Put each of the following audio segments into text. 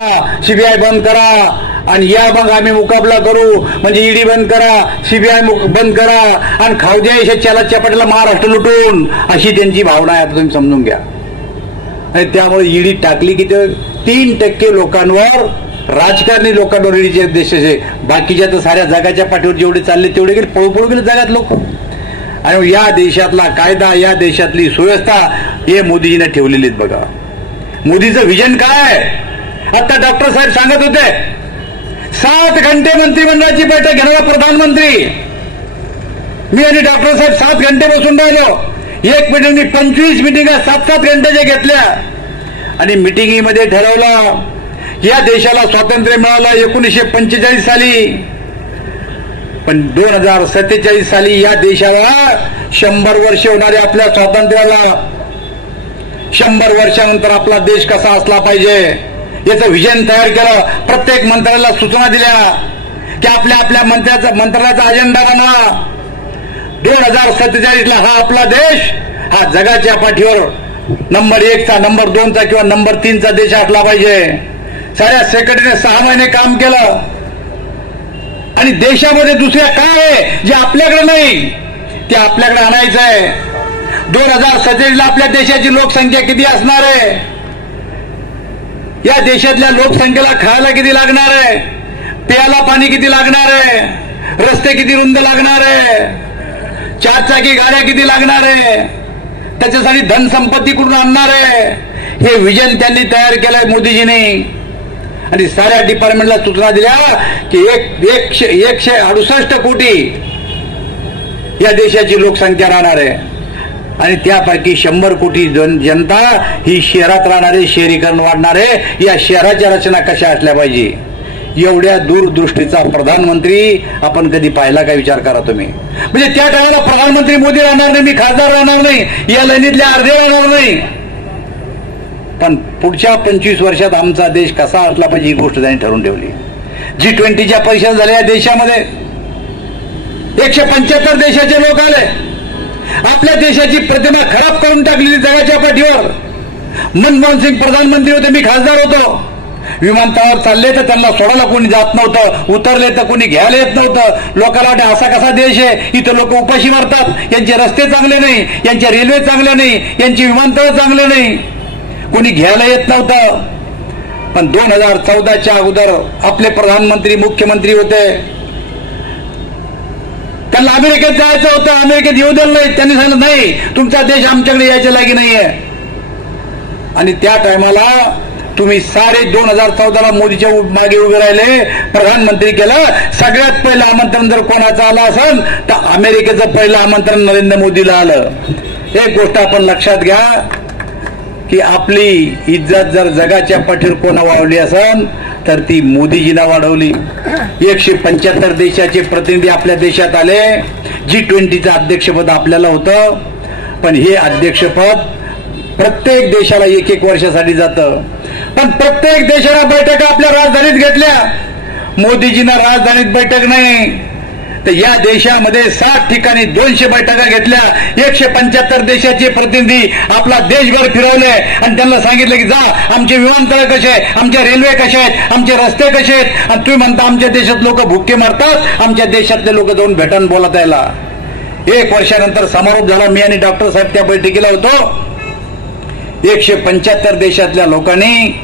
CBI बंद करा आणि या मग आम्ही मुकाबला करू, म्हणजे ईडी बंद करा, सीबीआय बंद करा आणि खावद्या चला पटेला महाराष्ट्र लुटून, अशी त्यांची भावना आहे. आता तुम्ही समजून घ्या. आणि त्यामुळे ईडी टाकली की 3% लोकांवर, राजकारणी लोकांवर ईडीचे देशाचे, बाकीच्या तर साऱ्या जगाच्या पाठीवर जेवढे चालले तेवढे गेले, पळू गेले जगात लोक. आणि या देशातला कायदा, या देशातली सुव्यवस्था हे मोदीजीने ठेवलेली आहेत. बघा मोदीचं विजन काय. आता डॉक्टर साहेब सांगत होते 7 घंटे मंत्रिमंडळाची बैठक घेणारा प्रधानमंत्री. मी आणि डॉक्टर साहेब 7 घंटे बसून राहिलो. एक मिटिंग मी 25 मिटिंगा 7-7 घंटेच्या घेतल्या आणि मिटिंगमध्ये ठरवलं या देशाला स्वातंत्र्य मिळालं 1945 साली, पण 2047 साली या देशाला 100 वर्ष होणारे आपल्या स्वातंत्र्याला, 100 वर्षानंतर आपला देश कसा असला पाहिजे याचं विजन तयार केलं. प्रत्येक मंत्र्याला सूचना दिल्या की आपल्या मंत्रालयाचा अजेंडा बनवा. 2047 ला हा आपला देश हा जगाच्या पाठीवर नंबर 1चा, नंबर 2चा किंवा नंबर 3चा देश असला पाहिजे. साऱ्या सेक्रेटरीने 6 महिने काम केलं. आणि देशामध्ये दुसऱ्या काय आहे जे आपल्याकडे नाही ते आपल्याकडे आणायचं आहे. 2047 ला आपल्या देशाची लोकसंख्या किती असणार आहे, या देशातल्या लोकसंख्येला खायला किती लागणार आहे, प्यायला पाणी किती लागणार आहे, रस्ते किती रुंद लागणार आहे, 4 चाकी गाड्या किती लागणार आहे, त्याच्यासाठी धनसंपत्ती कुठून आणणार आहे, हे विजन त्यांनी तयार केलंय मोदीजींनी. आणि साऱ्या डिपार्टमेंटला सूचना दिल्या की 168 कोटी या देशाची लोकसंख्या राहणार आहे आणि त्यापैकी 100 कोटी जनता ही शहरात राहणारे, शहरीकरण वाढणारे, या शहराच्या रचना कशा असल्या पाहिजे. एवढ्या दूरदृष्टीचा प्रधानमंत्री आपण कधी पाहिला का, विचार करा तुम्ही. म्हणजे त्या टायमाला प्रधानमंत्री मोदी राहणार नाही, मी खासदार राहणार नाही, या लाईनीतल्या अर्धे राहणार नाही, पण पुढच्या 25 वर्षात आमचा देश कसा असला पाहिजे ही गोष्ट त्यांनी ठरवून ठेवली. G20च्या परिषद झाल्या देशामध्ये, 175 देशाचे लोक आले. आपल्या देशाची प्रतिमा खराब करून टाकलेली जगाच्या पाठीवर. मनमोहन सिंग प्रधानमंत्री होते, मी खासदार होतो. विमानतळावर चालले तर त्यांना सोडायला कोणी जात नव्हतं, उतरले तर कोणी घ्यायला येत नव्हतं. लोकांना वाटतं असा कसा देश आहे, इथं लोक उपाशी मारतात, यांचे रस्ते चांगले नाही, यांच्या रेल्वे चांगल्या नाही, यांची विमानतळ चांगले नाही, कोणी घ्यायला येत नव्हतं. पण 2014च्या अगोदर आपले प्रधानमंत्री मुख्यमंत्री होते, त्यांना अमेरिकेत जायचं होतं, अमेरिकेत येऊ दिलं नाही. त्यांनी सांगितलं नाही, तुमचा देश आमच्याकडे यायच्या लागी नाहीये. आणि त्या टायमाला तुम्ही सारे 2014ला मोदीच्या मागे उभे राहिले, प्रधानमंत्री केलं. सगळ्यात पहिलं आमंत्रण जर कोणाचं आलं असेल तर अमेरिकेचं पहिलं आमंत्रण नरेंद्र मोदीला आलं. एक गोष्ट आपण लक्षात घ्या की आपली इज्जत जर जगाच्या पाठीवर कोणा वाढवली असेल तर ती मोदीजींना वाढवली. 175 देशाचे प्रतिनिधी आपल्या देशात आले. G20चं अध्यक्षपद आपल्याला होतं, पण हे अध्यक्षपद प्रत्येक देशाला 1-1 वर्षासाठी जातं. पण प्रत्येक देशाला बैठका आपल्या राजधानीत घेतल्या. मोदीजींना राजधानीत बैठक नाही, तर या देशामध्ये 60 ठिकाणी 200 बैठका घेतल्या. 175 देशाचे प्रतिनिधी आपला देशभर फिरवले आणि त्यांना सांगितलं की जा, आमचे विमानतळ कसे आहेत, आमच्या रेल्वे कशा आहेत, आमचे रस्ते कसे आहेत. आणि तुम्ही म्हणता आमच्या देशात लोक भुके मरतात, आमच्या देशातले लोक जाऊन भेटान बोलत यायला. 1 वर्षानंतर समारोप झाला. मी आणि डॉक्टर साहेब त्या बैठकीला होतो. 175 देशातल्या लोकांनी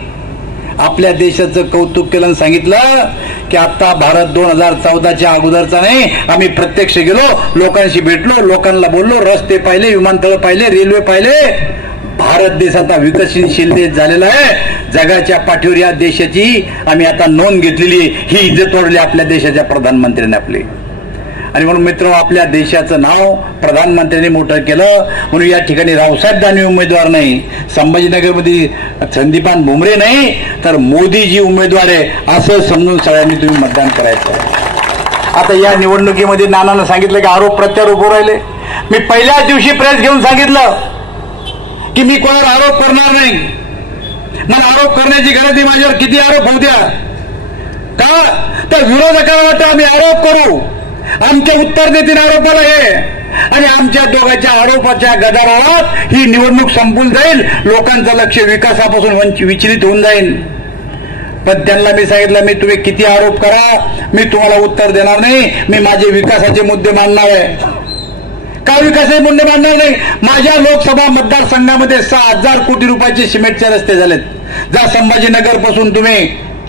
आपल्या देशाचं कौतुक केलं आणि सांगितलं की आता भारत 2014च्या अगोदरचा नाही, आम्ही प्रत्यक्ष गेलो, लोकांशी भेटलो, लोकांना बोललो, रस्ते पाहिले, विमानतळ पाहिले, रेल्वे पाहिले. भारत देश आता विकसनशील देश झालेला आहे. जगाच्या पाठीवर या देशाची आम्ही आता नोंद घेतलेली, ही इज्जत वाढवली आपल्या देशाच्या प्रधानमंत्र्यांनी आपली. आणि म्हणून मित्र, आपल्या देशाचं नाव प्रधानमंत्र्यांनी मोठं केलं. म्हणून या ठिकाणी रावसाहेब दानवे उमेदवार नाही, संभाजीनगरमध्ये संदीपान भुमरे नाही, तर मोदीजी उमेदवार आहे असं समजून सगळ्यांनी तुम्ही मतदान करायचं. आता या निवडणुकीमध्ये नानानं सांगितलं की आरोप प्रत्यारोप होऊ राहिले. मी पहिल्याच दिवशी प्रेस घेऊन सांगितलं की मी कोणावर आरोप करणार नाही, मला आरोप करण्याची गरज नाही, माझ्यावर किती आरोप होऊ द्या. का तर विरोधकांना वाटतं आम्ही आरोप करू, आमचे उत्तर देतील आरोपाला हे, आणि आमच्या दोघांच्या आरोपाच्या गदारोळात ही निवडणूक संपून जाईल. लोकांचं लक्ष विकासापासून विचलित होऊन जाईल. पण त्यांना मी सांगितलं, मी तुम्ही किती आरोप करा, मी तुम्हाला उत्तर देणार नाही. मी माझे विकासाचे मुद्दे मांडणार आहे. का विकासाचे मुद्दे मांडणार नाही? माझ्या लोकसभा मतदारसंघामध्ये 6,000 कोटी रुपयाचे सिमेंटचे रस्ते झालेत. जा संभाजीनगर पासून तुम्ही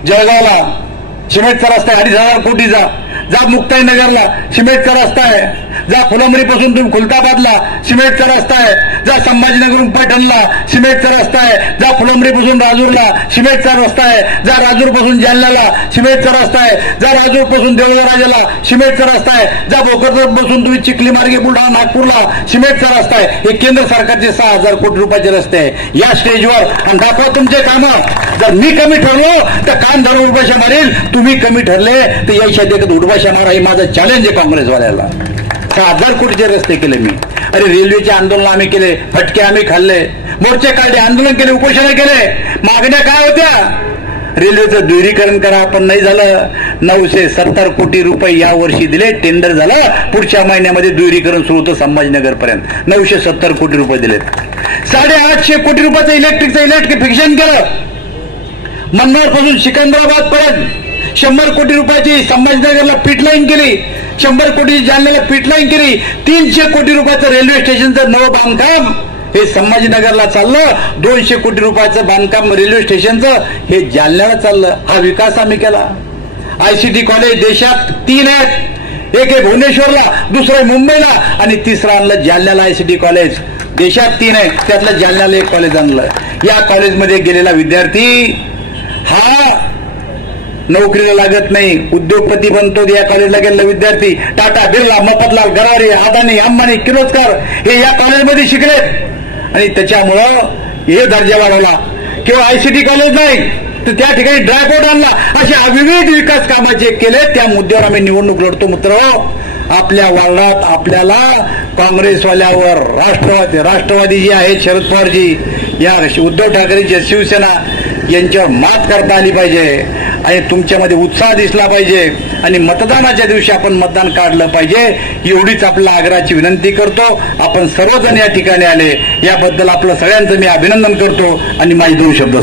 जळगावला सिमेंटचा रस्ता आहे 2,500 कोटीचा. जा मुक्ताईनगरला सिमेंटचा रस्ता आहे. जा फुलंब्री पासून तुम्ही खुलताबादला सिमेंटचा रस्ता आहे. जा संभाजीनगरहून पैठणला सिमेंटचा रस्ता आहे. जा फुलंब्री पासून राजूरला सिमेंटचा रस्ता आहे. जा राजूर पासून जालन्याला सिमेंटचा रस्ता आहे. जा राजूर पासून देऊळराजाला सिमेंटचा रस्ता आहे. जा भोकरदन पासून तुम्ही चिखली मार्गे बुलढाणा नागपूरला सिमेंटचा रस्ता आहे. हे केंद्र सरकारचे 6,000 कोटी रुपयाचे रस्ते आहे. या स्टेजवर आणि दाखवा तुमचे कामं. जर मी कमी ठरलो तर कान धरून उडबाशा मारेल, तुम्ही कमी ठरले तर याच्या देखत उडबाशा मारा. हे माझं चॅलेंज आहे काँग्रेसवाल्याला. 6,000 कोटीचे रस्ते केले मी. अरे रेल्वेचे आंदोलन आम्ही केले, फटके आम्ही खाल्ले, मोर्चे काढले, आंदोलन केले, उपोषण केले. मागण्या काय होत्या? रेल्वेचं दुहेरीकरण करा, पण नाही झालं. 970 कोटी रुपये या वर्षी दिले, टेंडर झालं. पुढच्या महिन्यामध्ये दुहेरीकरण सुरू होतं संभाजीनगर पर्यंत. 970 कोटी रुपये दिलेत. 850 कोटी रुपयाचं इलेक्ट्रिफिकेशन केलं. मनमाड पासून सिकंदराबाद पर्यंत 100 कोटी रुपयाची संभाजीनगरला पिटलाईन केली. 100 कोटी जालन्याला पिटलाईन केली. 300 कोटी रुपयाचं रेल्वे स्टेशनचं नवं बांधकाम हे संभाजीनगरला चाललं. 200 कोटी रुपयाचं बांधकाम रेल्वे स्टेशनचं हे जालन्याला चाललं. हा विकास आम्ही केला. आयसीटी कॉलेज देशात 3 आहेत. एक आहे भुवनेश्वरला, दुसरं आहे मुंबईला आणि तिसरं आणलं जालन्याला. आयसीटी कॉलेज देशात 3 आहेत, त्यातलं जालन्याला एक कॉलेज आणलं. या कॉलेजमध्ये गेलेला विद्यार्थी हा नोकरीला लागत नाही, उद्योगपती बनतो. या कॉलेजला गेलेला विद्यार्थी टाटा, बिर्ला, मफतलाल, गरारे, अदानी, अंबानी, किर्लोस्कर हे या कॉलेजमध्ये शिकलेत आणि त्याच्यामुळं हे दर्जा वाढवला. किंवा आयसीटी कॉलेज नाही तर त्या ठिकाणी ड्रायपोर्ट आणला. असे विविध विकास कामाचे केले. त्या मुद्द्यावर आम्ही निवडणूक लढतो. मित्र, आपल्या वार्डात आपल्याला काँग्रेसवाल्यावर राष्ट्रवादी जी आहे, शरद पवारजी, या उद्धव ठाकरेची शिवसेना यांच्यावर मात करता आली पाहिजे आणि तुमच्यामध्ये उत्साह दिसला पाहिजे आणि मतदानाच्या दिवशी आपण मतदान काढलं पाहिजे. एवढीच आपल्याला आग्रहाची विनंती करतो. आपण सर्वजण या ठिकाणी आले याबद्दल आपलं सगळ्यांचं मी अभिनंदन करतो आणि माझे 2 शब्द